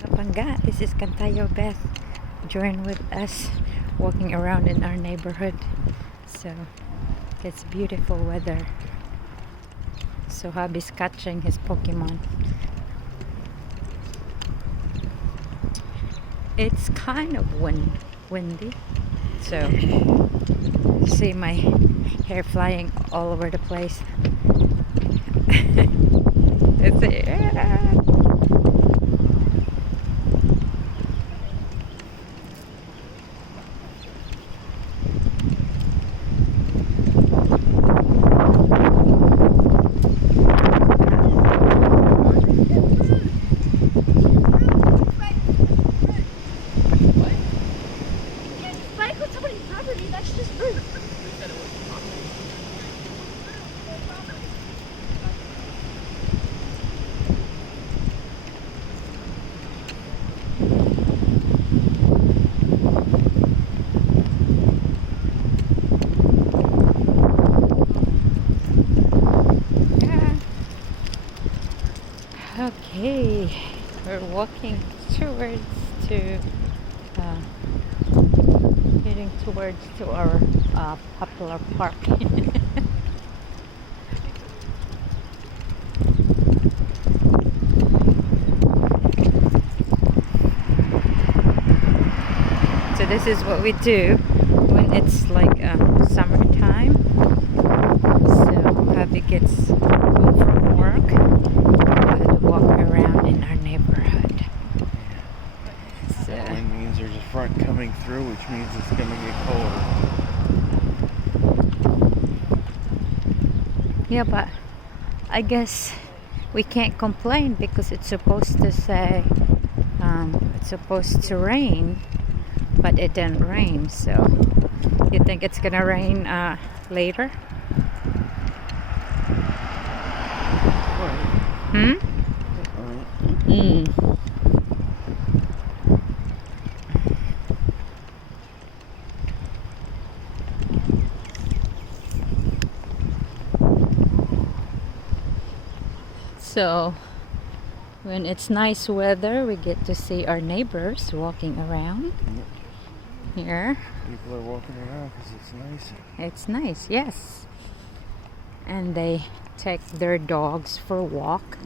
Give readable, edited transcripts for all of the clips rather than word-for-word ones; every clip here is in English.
Kapangga, this is Kantayo Beth. Join with us walking around in our neighborhood. So it's beautiful weather. So hubby's catching his Pokemon. It's kind of windy. So see my hair flying all over the place. It's That's just rude. okay, we're walking towards heading towards to our popular park. So this is what we do when it's like summertime. So hubby gets home from work and walk around in our neighborhood. So Wind means there's a front coming through, which means it's going to get colder. yeah, but I guess we can't complain because it's supposed to say it's supposed to rain, but it didn't rain. So you think it's gonna rain later? Hmm? So when it's nice weather, we get to see our neighbors walking around here. People are walking around because it's nice. It's nice, yes. And they take their dogs for a walk.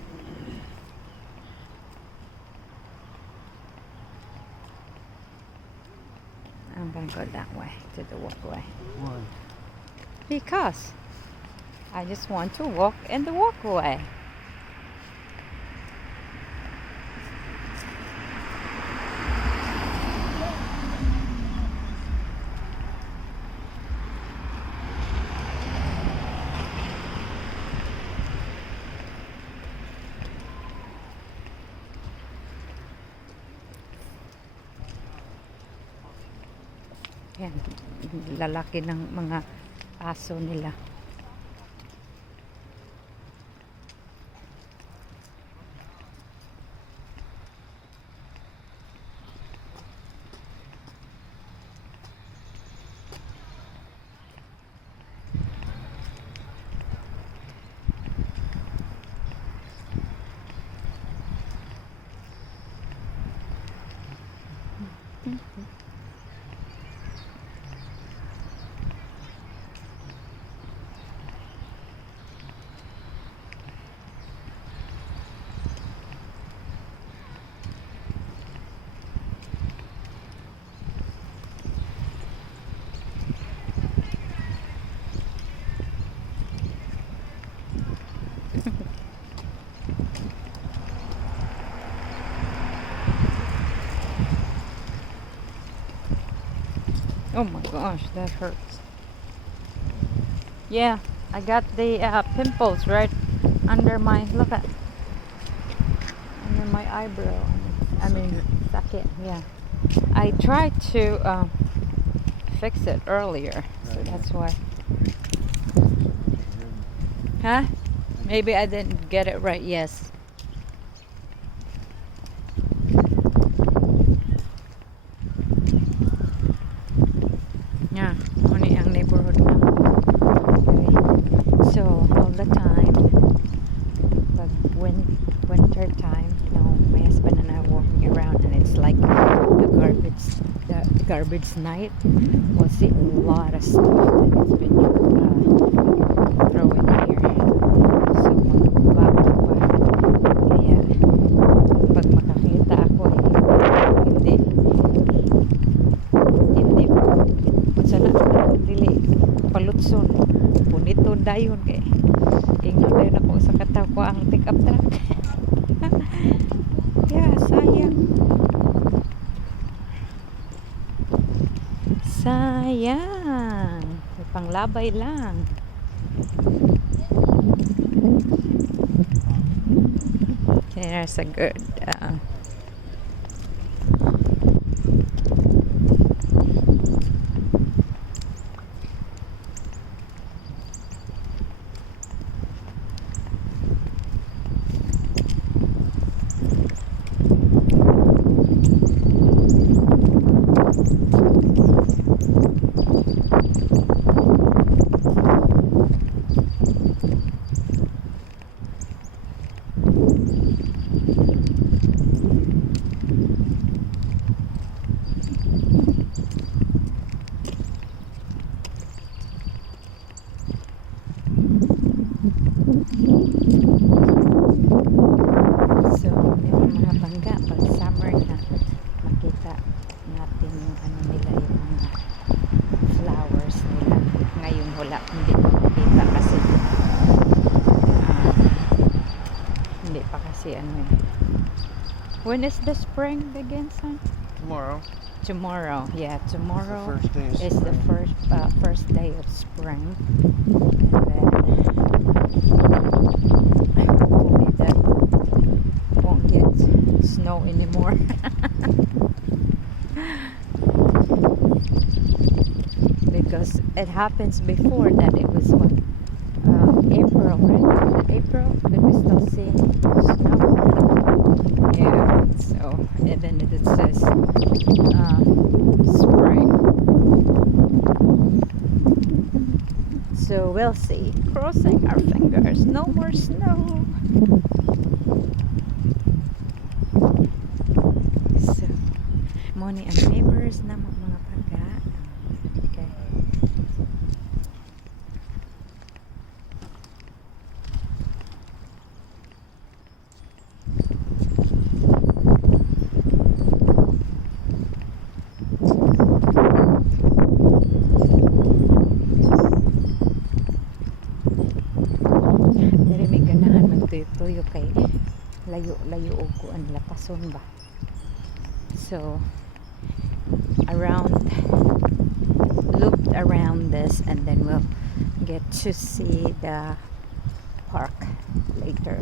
I'm gonna go that way to the walkway. Why? Because I just want to walk in the walkway. Yan, lalaki ng mga aso nila. Oh my gosh, that hurts. Yeah, I got the pimples right under my, look at, under my eyebrow. I mean, sakit, yeah. I tried to fix it earlier, so that's why. Huh? Maybe I didn't get it right, yes. Yeah, only ang neighborhood lang. Okay. So, all the time, pag winter time, no, my husband and I are walking around it's like the garbage night. We'll see a lot of stuff that has been thrown here. So magbabago pa. Kaya pag makakita ako hindi sana dili palutson buniton dayon kay ingnon dayon ako sa kataw ko ang pick up truck. Yeah, sayang may panglabay lang. There's a good so yung mga bangga pag summer na makita natin yung ano nila yung mga flowers nila. Ngayon wala, hindi pa makita kasi hindi pa kasi ano eh. When is the spring begin, son? Tomorrow, yeah, tomorrow is the first day of spring, and then hopefully that won't get snow anymore. Because it happens before that. It was what, April, right? April, but we still see snow. Yeah, so and then it says spring. So we'll see. Crossing our fingers. No more snow. So, money and neighbors na mga pagka. Okay. Tuyo kay layo ko ang lakason ba. So looped around this, and then we'll get to see the park later.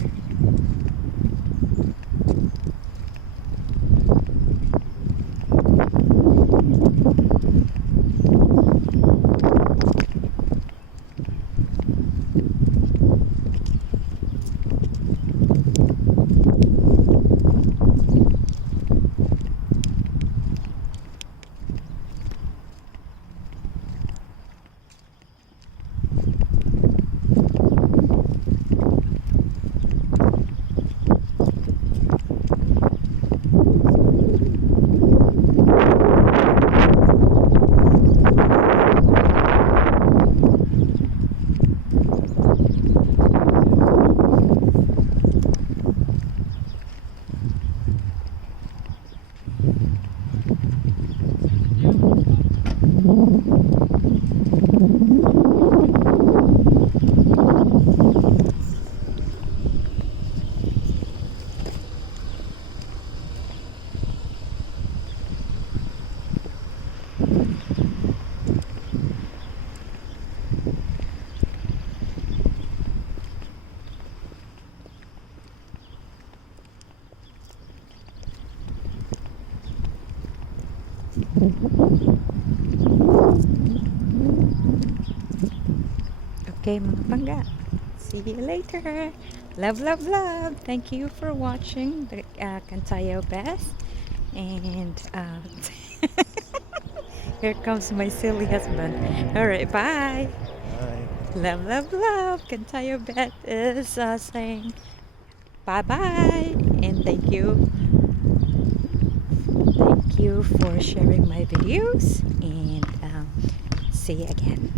Okay, mga pangga. See you later. Love, love, love. Thank you for watching the Kantayo Best. And here comes my silly husband. Alright, bye. Bye. Love, love, love. Kantayo Best is saying bye-bye. And thank you. thank you for sharing my videos, and see you again.